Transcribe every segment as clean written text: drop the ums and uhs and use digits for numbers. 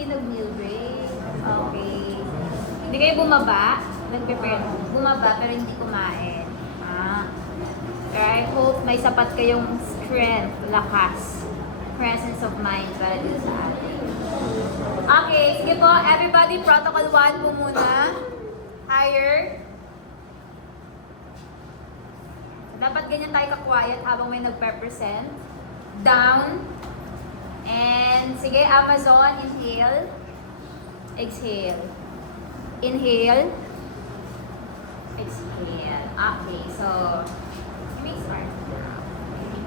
hindi nag-meal break. Okay. Hindi kayo bumaba? Nag-prepare. Bumaba pero hindi kumain. I hope may sapat kayong strength, lakas, presence of mind para dito sa atin. Okay, sige po. Everybody, protocol 1 po muna. Higher. Dapat ganyan tayo ka-quiet habang may nagpe-present. Down. And sige, Amazon, inhale. Exhale. Inhale. Exhale. Okay, so, let me start.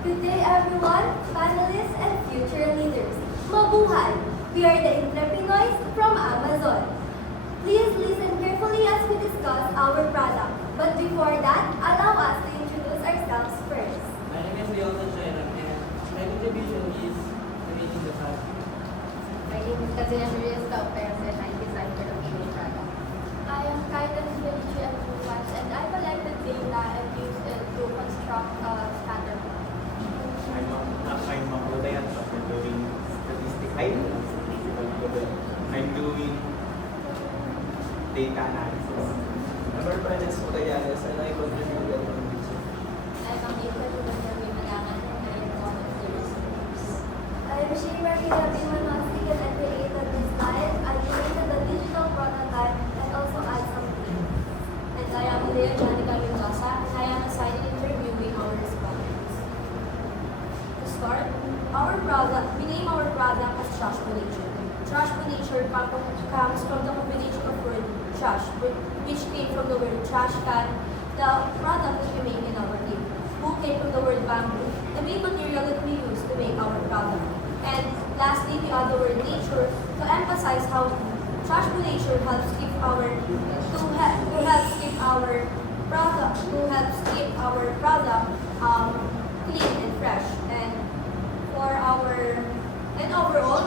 Good day everyone, panelists and future leaders. Mabuhay! We are the Intrapinoys from Amazon. Please listen carefully as we discuss our product. But before that, allow us to introduce ourselves first. My name is Leon Sharon and my contribution is creating the product. My name is Katina Maria Lopez and I design for the finished product. I am Kaitan Felicia and Rupas and I collected data and used it to construct a standard model. I'm Mabudayan, so I'm doing statistical model. I'm doing data analysis. I'm Francis Magallanes and I contribute to the I'm a member of the Malangan and I am one of the researchers. I am Shima Bimanoski and I created this slide. I created a digital prototype and also add some things. And I am Leah Janica Mendoza and I am assigned interviewing our respondents. To start, we name our product as Trash Nature. Trash Nature comes from the combination of word trash, which came from the word trash can, the product that we make in our team. Who came from the word bamboo, the main material that we use to make our product. And lastly, we add the word nature to emphasize how Trash Nature helps keep our product clean and fresh. And overall,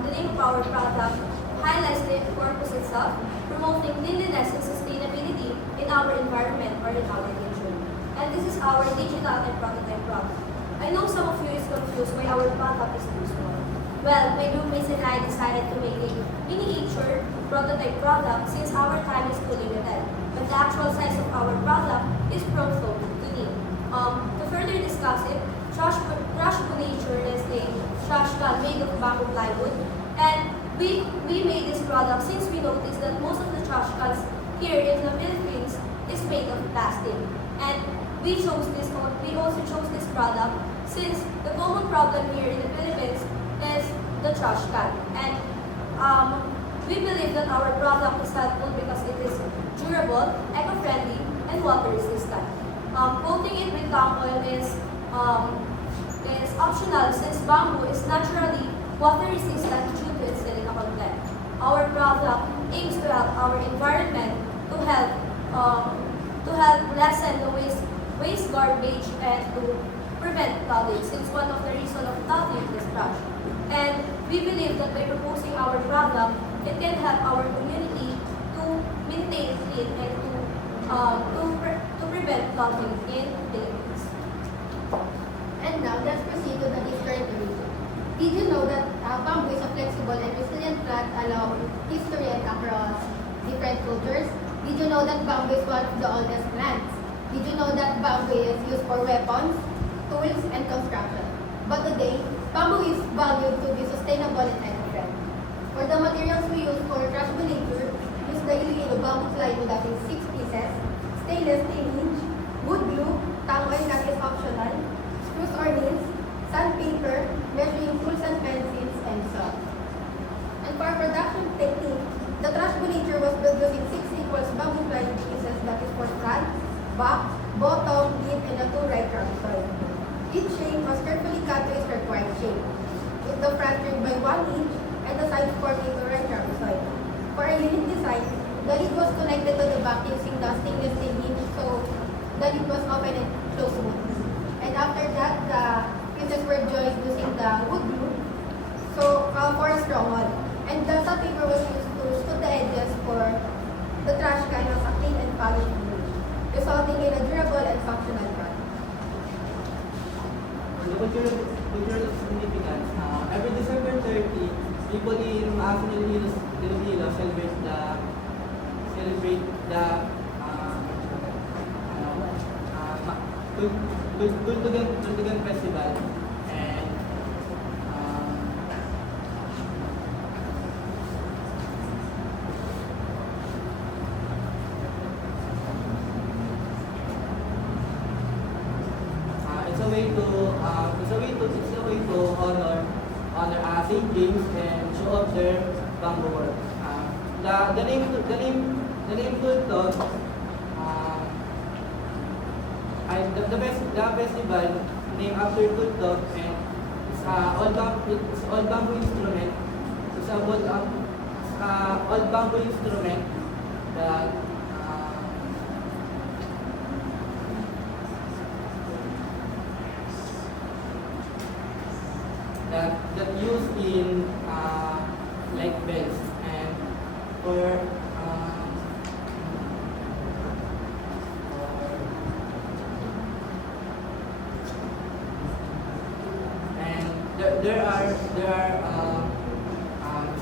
the name of our product highlights the purposes of promoting cleanliness and sustainability in our environment or in our nature. And this is our digital and prototype product. I know some of you is confused why our product is too small. Well, my roommates and I decided to make a miniature prototype product since our time is too limited. But the actual size of our product is pronto to need. To further discuss it, Trash Nature is a trash can made of bamboo plywood. And we made this product since we noticed that most of the trash cans here in the Philippines is made of plastic. And we also chose this product since the common problem here in the Philippines is the trash can. And we believe that our product is helpful because it is durable, eco-friendly, and water-resistant. Coating it with palm oil is optional since bamboo is naturally water-resistant due to its silica content. Our product aims to help our environment to help lessen the waste garbage and to prevent flooding since one of the reasons of flooding is trash. And we believe that by proposing our product, it can help our community to maintain clean and to prevent flooding in Philippines. And now let's proceed to the history review. Did you know that bamboo is a flexible and resilient plant along history and across different cultures? Did you know that bamboo is one of the oldest plants? Did you know that bamboo is used for weapons, tools, and construction? But today, bamboo is valued to be sustainable and eco-friendly. For the materials we use for Trash Nature, use the Iloilo bamboo plywood that is 6 pieces, stainless steel hinge, wood glue, tang oil that is optional, screws or nails, sandpaper, measuring tools and pencils, and saw. And for production technique, the Trash Nature was built using 6 equal bamboo plywood pieces that is for front, back, bottom, lid, and the 2 right ramshackles. Each shape was carefully cut to its required shape, with the front trimmed by 1 inch and the sides forming the right ramshackle. For a unique design, the lid was connected to the back using the stainless steel hinge, so the lid was open and closed smoothly. And after that, the pieces were joined using the wood glue, so for a strong wall. And the sandpaper was used to smooth the edges for the trash can as a clean and polished finish, resulting in a durable and functional product. For the cultural significance, every December 30, people in Maasin Iloilo celebrate the Tultugan Festival, and it's a way to honor St. James and show off their bamboo work. The name Tultog, the festival named after Tultog, and it's all bamboo instrument. It's a old bamboo instrument that that used in like bells, and for and there are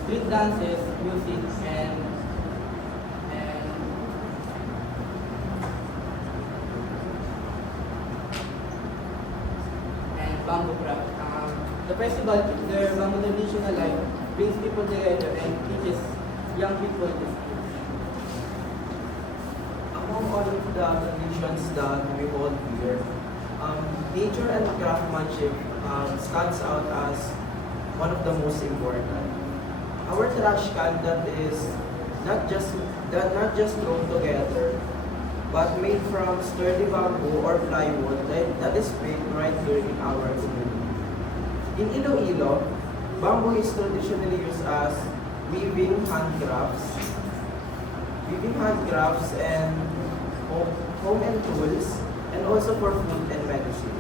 street dances, music, and bamboo craft. The festival, their bamboo traditional life, brings people together and teaches young people the skills. Among all of the traditions that we hold here, nature and craftsmanship stands out as one of the most important. Our trash can that is not just thrown together, but made from sturdy bamboo or plywood that is made right here in our community. In Iloilo, bamboo is traditionally used as weaving handcrafts and home and tools, and also for food and medicine.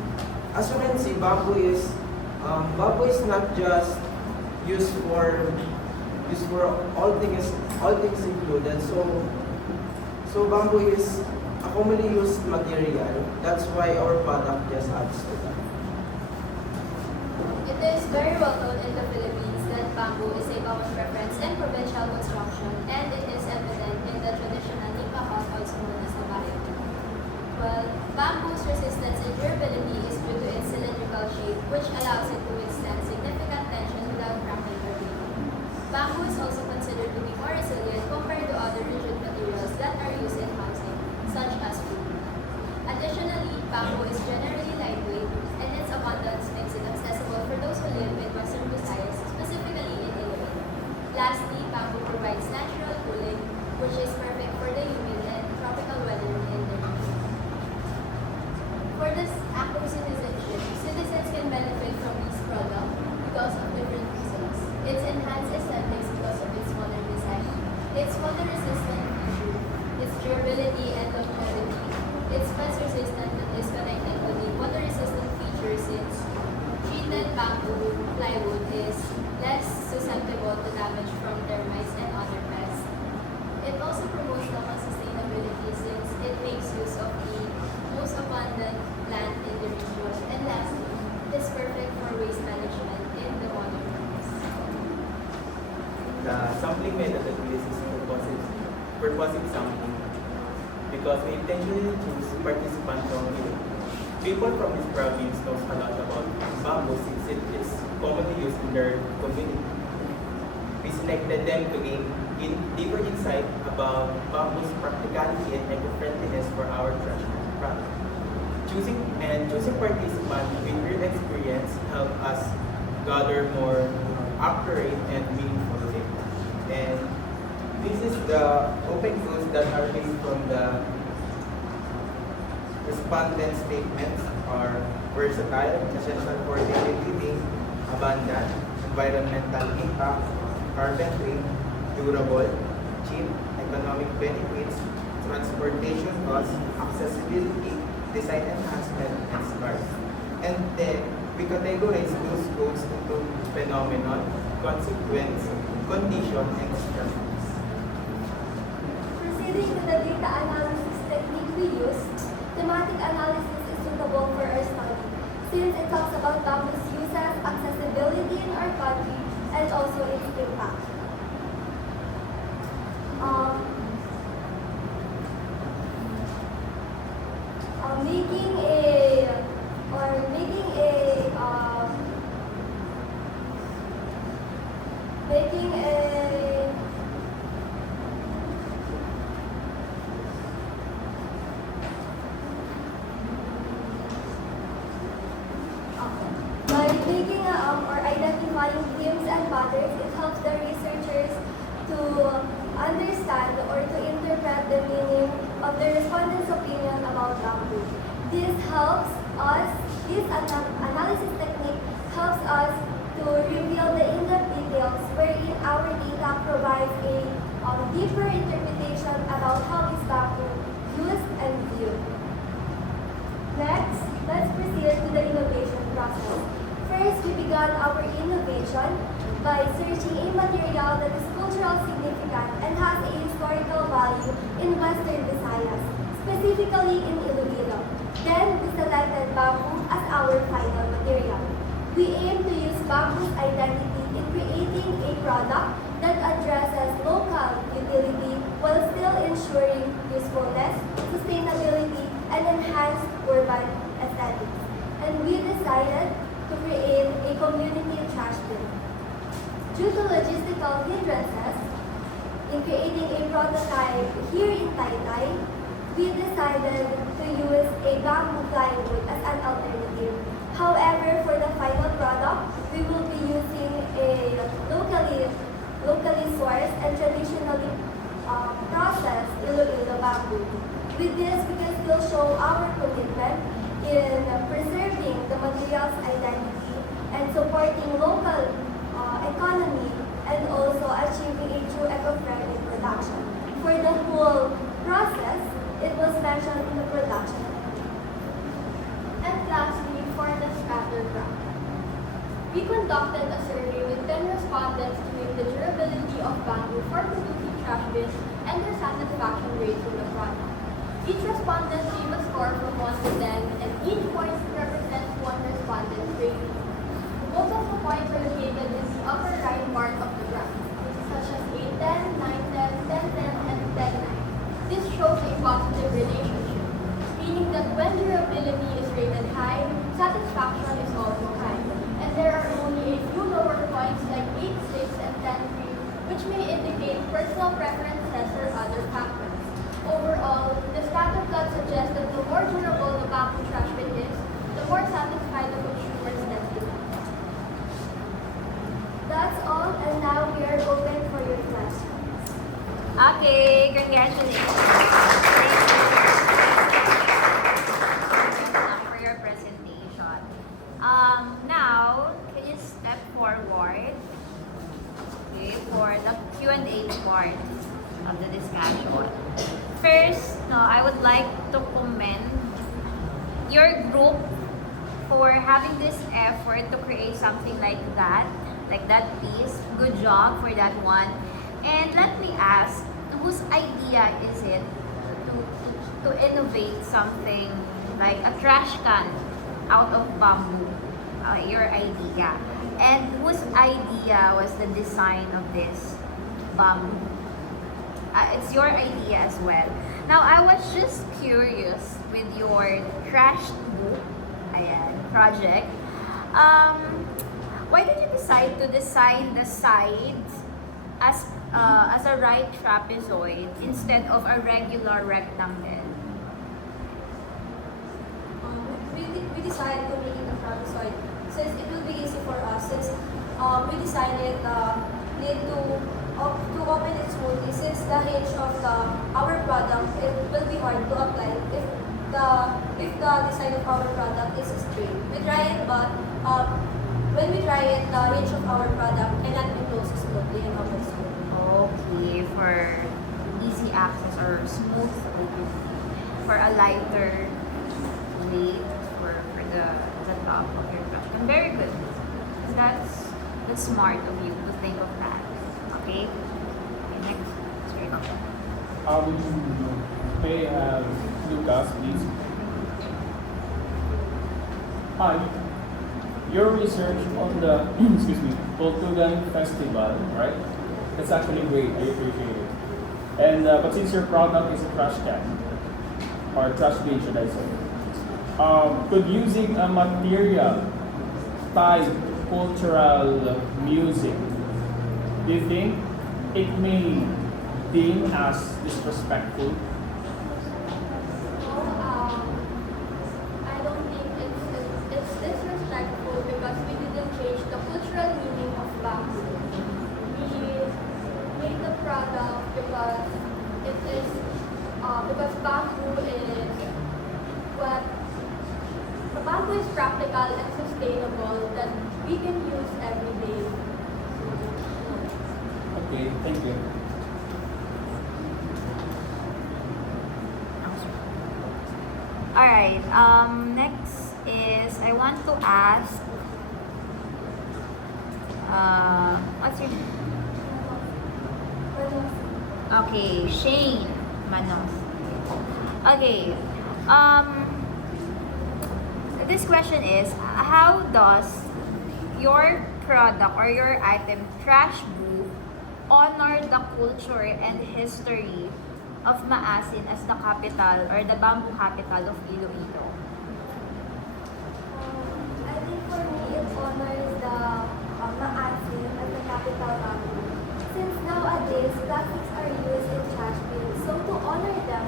As you can see, bamboo is not just used for all things included. So bamboo is a commonly used material. That's why our product just adds to that. It is very well known in the Philippines that bamboo is a common preference in provincial construction, and it is evident in the traditional nipa house, also known as the bahay. Well, bamboo's resistance and durability is due to its cylindrical shape, which allows it to withstand significant tension without cracking or breaking. Bamboo is also considered to be more resilient compared to other rigid materials that are used in housing, such as wood. Additionally, bamboo is generally lightweight, and its abundance makes it accessible for those who live in Western Visayas, specifically in Iloilo. Lastly, bamboo provides natural cooling, which is perfect for the humid and tropical weather in the region. For this act of citizenship, citizens can benefit from this product because of different reasons. Its enhanced aesthetics because of its modern design, its water-resistant feature, its durability and longevity, its pest-resistant and is connected to the water-resistant feature since treated bamboo plywood is less susceptible to damage from termites and other pests. It also promotes local sustainability since it makes use of the most abundant land in the region. And lastly, it is perfect for waste management in the modern times. The sampling method that we use is purposive sampling, because we intentionally choose participants from Iloilo. People from this province knows a lot about bamboo since it is commonly used in their community. We selected them to gain deeper insight about bamboo's practicality and eco-friendliness for our trash product. Choosing participants with real experience help us gather more accurate and meaningful data. And this is the open goods that are made from the respondent statements are versatile, essential for daily living, abundant, environmental impact, carbon-free, durable, cheap, economic benefits, transportation costs, accessibility, design enhancement, and scarce. And then we categorize those codes into phenomenon, consequence, condition, and structures. Proceeding to the data analysis technique we use, thematic analysis is suitable for our study since it talks about bamboo's uses, accessibility in our country, and also its impact. Um, making a or making a making a by making or identifying themes and patterns, it helps the researchers to understand or to interpret the meaning of the respondent's opinion about bamboo. This helps us, this analysis technique helps us to reveal the in-depth details wherein our data provides a deeper interpretation about how is bamboo used and viewed. Next, let's proceed to the innovation process. First, we began our innovation by searching a material that is cultural significant and has a historical value in Western Visayas, specifically in Iloilo. Then, we selected bamboo as our final material. We aim to use bamboo's identity in creating a product that addresses local utility while still ensuring usefulness, sustainability, and enhanced urban aesthetics. And we decided to create a community trash bin. Due to logistical hindrances in creating a prototype here in Taytay, we decided to use a bamboo plywood as an alternative. However, for the final product, we will be using a locally sourced and traditionally processed Iloilo bamboo. With this, we can still show our commitment in preserving the material's identity and supporting local economy and also achieving a true eco-friendly production. For the whole process, it was mentioned in the production. And lastly, for the scatter graph. We conducted a survey with 10 respondents to rate the durability of bamboo for producing trash bins and their satisfaction rate with the product. Each respondent gave a score from 1 to 10, and each point represents one respondent's rating. Most of the points are located in the upper right part of the graph, such as 8, 10, 9, 10, 10, 10, and 10, 9. This shows a positive relationship, meaning that when durability is rated high, satisfaction is also high. And there are only a few lower points like 8, 6, and 10, 3, which may indicate personal preferences or other factors. Overall, the scatter plot suggests that the more durable the bamboo trash bin is, the more satisfied the consumers tend to be. That's all, and now we are open for your questions. Okay, congratulations. For your presentation. Now, can you step forward, okay, for the Q&A part of the discussion. First, I would like to commend your group for having this effort to create something like that piece. Good job for that one. And let me ask, whose idea is it to innovate something like a trash can out of bamboo? Your idea. And whose idea was the design of this bamboo? It's your idea as well. Now, I was just curious with your trash book project. Why did you decide to design the sides as a right trapezoid instead of a regular rectangle? We decided to make it a trapezoid since it will be easy for us since we decided need to open it smoothly since the hinge of our product it will be hard to apply if the design of our product is straight. We try it, but when we try it, the hinge of our product cannot be closed smoothly and open smoothly. Okay, for easy access or smooth opening, for a lighter weight for the top of your brush. And very good. That's smart of you to think of that. Okay? Next. Sorry, go. May Lucas, please. Hi. your research on the excuse me, Tultugan Festival, right? That's actually great. I appreciate it. And but since your product is a trash can or trash bin, should I say, could using a material tied to cultural music, do you think it may deem as disrespectful? I don't think it's disrespectful because we didn't change the cultural meaning of bamboo. We made the product because it is because bamboo is what bamboo is practical and sustainable that we can use every day. Okay, thank you. Alright, next is I want to ask what's your name? Okay, Shane Manos. Okay. This question is how does your product or your item Trash Brew honor the culture and history of Maasin as the capital or the bamboo capital of Iloilo? I think for me, it honors the Maasin as the capital bamboo. Since nowadays, plastics are used in trash bins, so to honor them,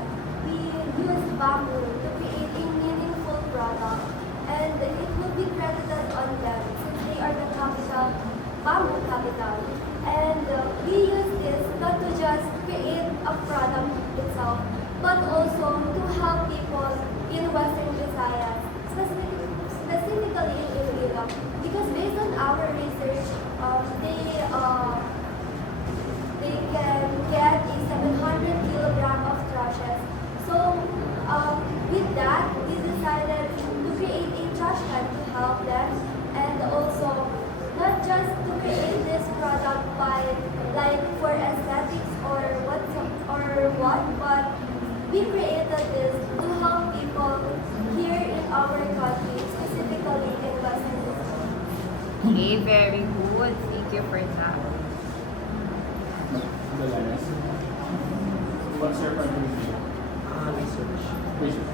we use bamboo to create a meaningful product, and it will be credited on them since they are the capital, bamboo capital. And we use this not to just create a product itself, but also to help people in Western Visayas, specifically in Iloilo. Because based on our research, they can get a 700 kilogram of trashes. So with that, we decided to create a trash can to help them, and also not just to create this product by like for aesthetics or what, but we created this to help people here in our country, specifically in Western Visayas. Okay, very good. Thank you for that. Dalanes. What's your point of view? Research. Research.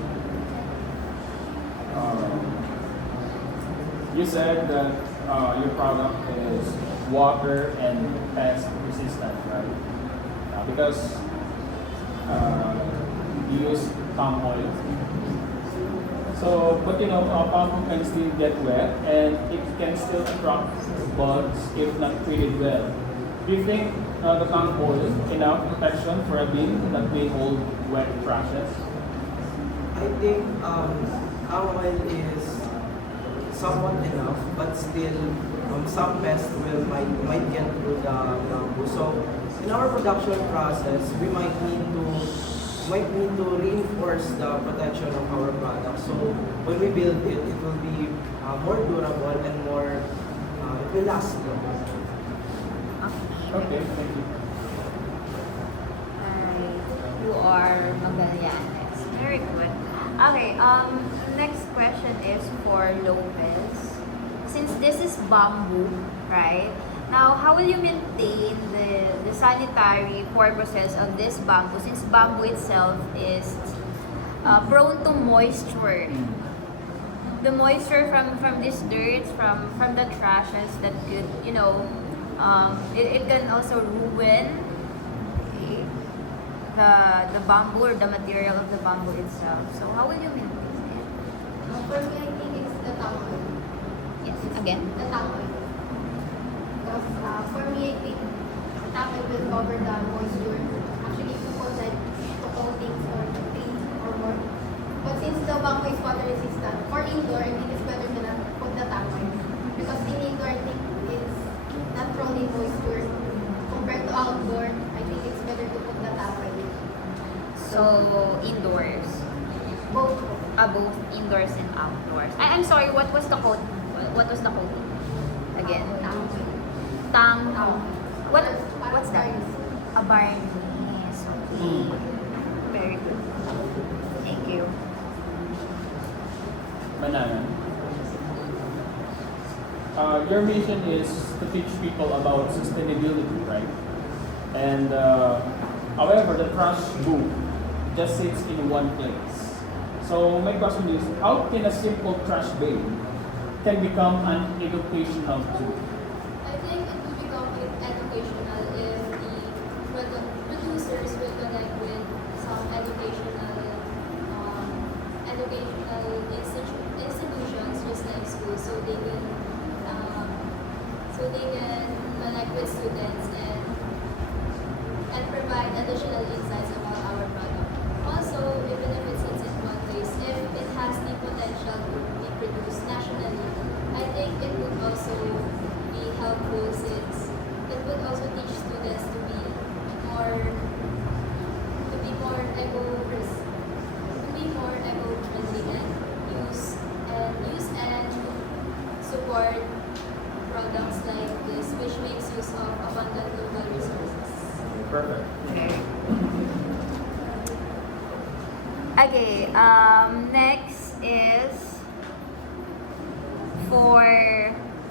You said that your product is water and pest resistant, right? Because you use palm oil. So, but palm oil can still get wet and it can still attract bugs if not treated well. Do you think the palm oil is enough protection for a bin that may hold wet trashes? I think palm oil is somewhat enough, but still some pests might get through the bamboo. So in our production process, we might need to reinforce the protection of our product. So when we build it, it will be more durable and more it will last longer. Okay, thank you. Alright, you are Magallanes. Very good. Okay, next question is for Lopez. Since this is bamboo, right? Now, how will you maintain the sanitary purposes of this bamboo since bamboo itself is prone to moisture? The moisture from this dirt, from the trashes that could, it can also ruin the bamboo or the material of the bamboo itself. So how will you maintain it? For me, I think it's the tang oil. Yes, again. The tang oil. Because for me, I think the tang oil will cover the moisture. Actually, if you put like 2 coatings or 3 or more. But since the bamboo is water resistant, for indoor, I think it's better to not put the tang oil. Because in indoor, I think it's not prone in moisture. Compared to outdoor, I think it's better to put the tang oil. So indoors. Both. Both indoors and outdoors. I'm sorry, what was the coat? What was the coating? Again. Tang oil. Tang. What's What's that? A barniz. Okay. Very good. Thank you. Banana. your mission is to teach people about sustainability, right? And however, the trash boom just sits in one place. So my question is, how can a simple trash bin can become an educational tool? I think it will become educational if the producers will connect with some educational institutions just like schools, so they can connect with students and provide additional insights about our product. Also, even if it sits in one place, if it has the potential to be produced nationally, I think it would also be helpful since it would also teach students to be more eco-friendly and use and support products like this, which makes use of abundant local resources. Perfect. Okay, next is for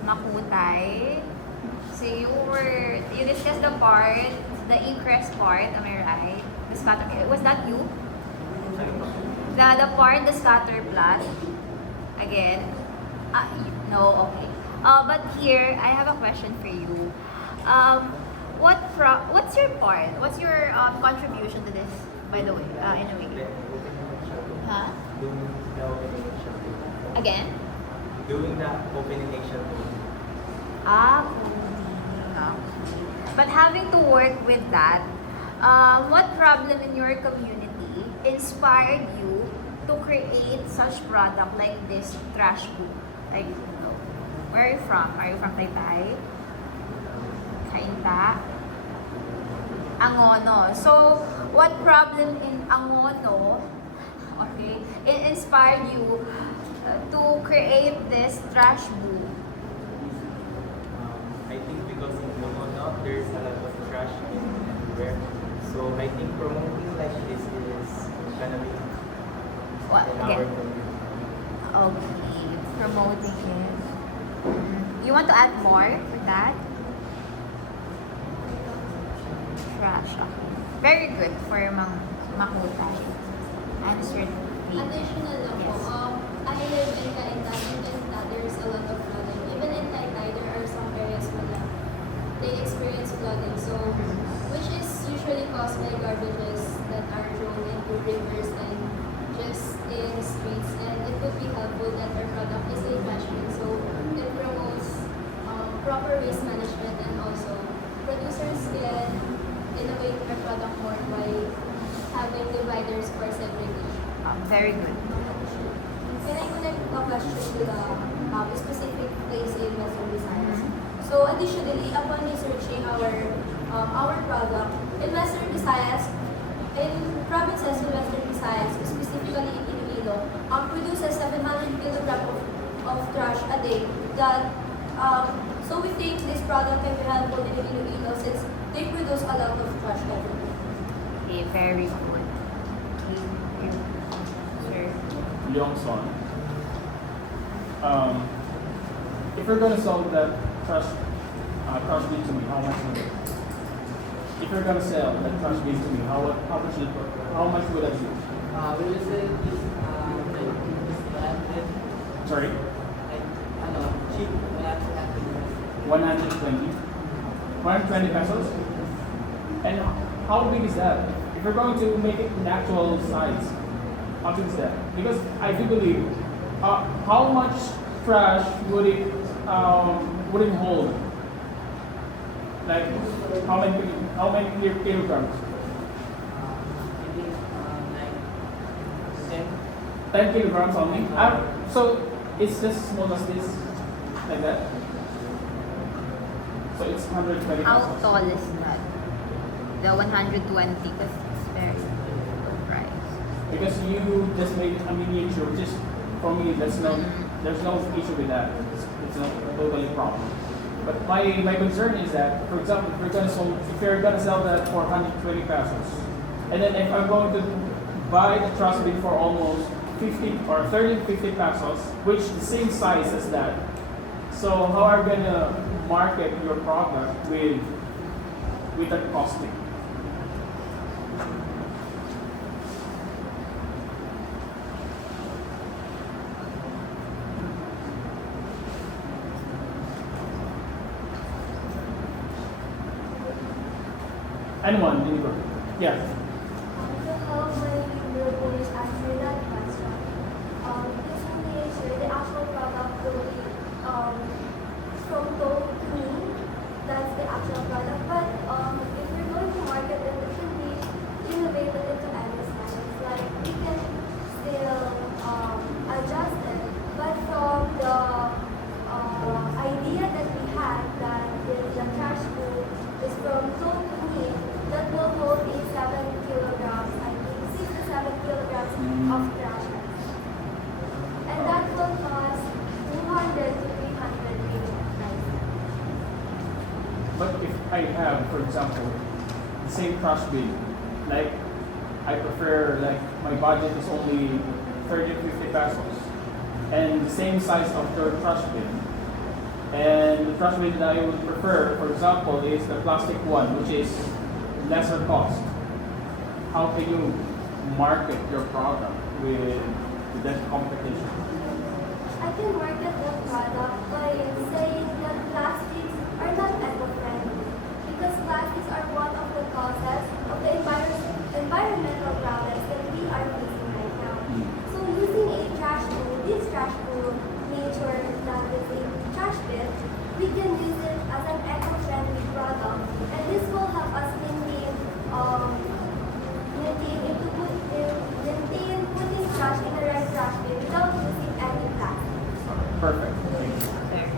Makutay. So you discussed the ingress part, am I right? The scatter, was that you? The scatter plot. Again, no, okay. But here, I have a question for you. What's your part? What's your contribution to this, by the way, in a way? Huh? Doing the opening action. Again? Doing the opening action. But having to work with that, what problem in your community inspired you to create such product like this trash book? Like, where are you from? Are you from Taytay? Cainta? Angono. So, what problem in Angono, okay, it inspired you to create this trash book? I think because in Momono, there's a lot of trash everywhere. So I think promoting like this is gonna be What? in our Again? community. Okay, promoting it. You want to add more for that? Trash. Okay. Very good for Makutay. Answered me. Additional na po, Yes. I live in Cainta, and in Cainta, there's a lot of flooding. Even in Taytay, there are some areas where they experience flooding, so which is usually caused by garbages that are thrown into rivers and just in streets. And it would be helpful that our product is a trash bin, so it promotes proper waste management, and also producers can innovate our product more by having dividers for segregation. Very good. Can I connect a question to the specific place in Western Visayas? So additionally, upon researching our product in Western Visayas, in provinces in Western Visayas, specifically in Iloilo, produces 700 kilograms of trash a day. So we think this product can be helpful in Iloilo since they produce a lot of trash every day. Okay, very good. Okay, sure. Yongson. If you're gonna sell that trash bin to me, how much would it? If you're gonna sell that trash bin to me, how much would that be? Will you say this, Sorry, cheap, 120. 120 pesos. And how big is that? If you're going to make it in actual size, how big is that? Because I do believe, how much trash would it hold? Like how many kilograms? maybe like 10. 10 kilograms only. So it's just as small as this, like that. So it's 120 How pesos. tall is that? The 120, because it's very good price. Because you just made a miniature, which is for me there's no issue with that. It's not totally problem. But my concern is that, for example, if you're gonna sell that for 120 pesos, and then if I'm going to buy the trash bin for almost 50 or 30, 50 pesos, which the same size as that, so So how are you gonna market your product with that costing? Anyone? Anybody? Yeah. To help my viewers answer that question, this will make sure the actual product will be from told to me. That's the actual product. But if we're going to market it, it should be innovative into any standards. Like we can still adjust it, but from the idea that we had that the trash food is from told to me that will hold a 7 kilograms, I think 6 to 7 kilograms of trash. And that will cost 200 to 300 price. But if I have, for example, the same trash bin, like I prefer, like my budget is only 30 to 50 pesos, and the same size of your trash bin, and the trash bin that I would prefer, for example, is the plastic one, which is lesser cost. How can you market your product with that competition? I can market the product by saying that plastics are not eco-friendly because plastics are one of the causes of the environmental problems that we are facing right now. So using a trash bin, this trash bin nature that is a trash bin, we can use it as an eco-friendly product, and this will help us maintain putting trash in the right trash bin without using any plastic. Perfect. Thank you. There.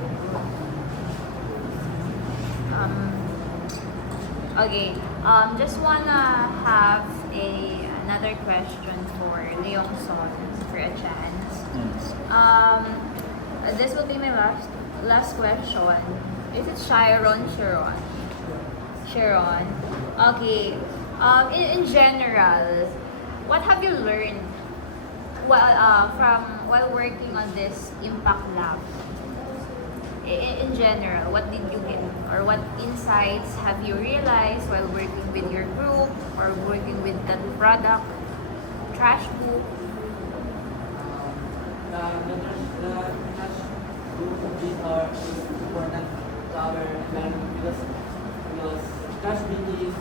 Okay. Just wanna have another question for Leong Son for a chance. This will be my last question. Is it Sharon? Sharon. Okay. In general, what have you learned while working on this Impact Lab? In general, what did you get, or what insights have you realized while working with your group or working with that product, trash book? The trash group is important to our environment because trash bin is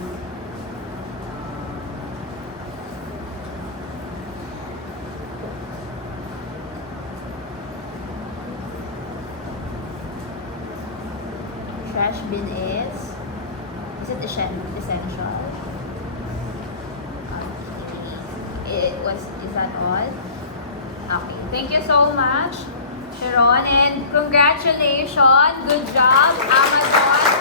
Trash bin is it essential? Is that all? Okay. Thank you so much, Sharon, and congratulations. Good job, Amazon.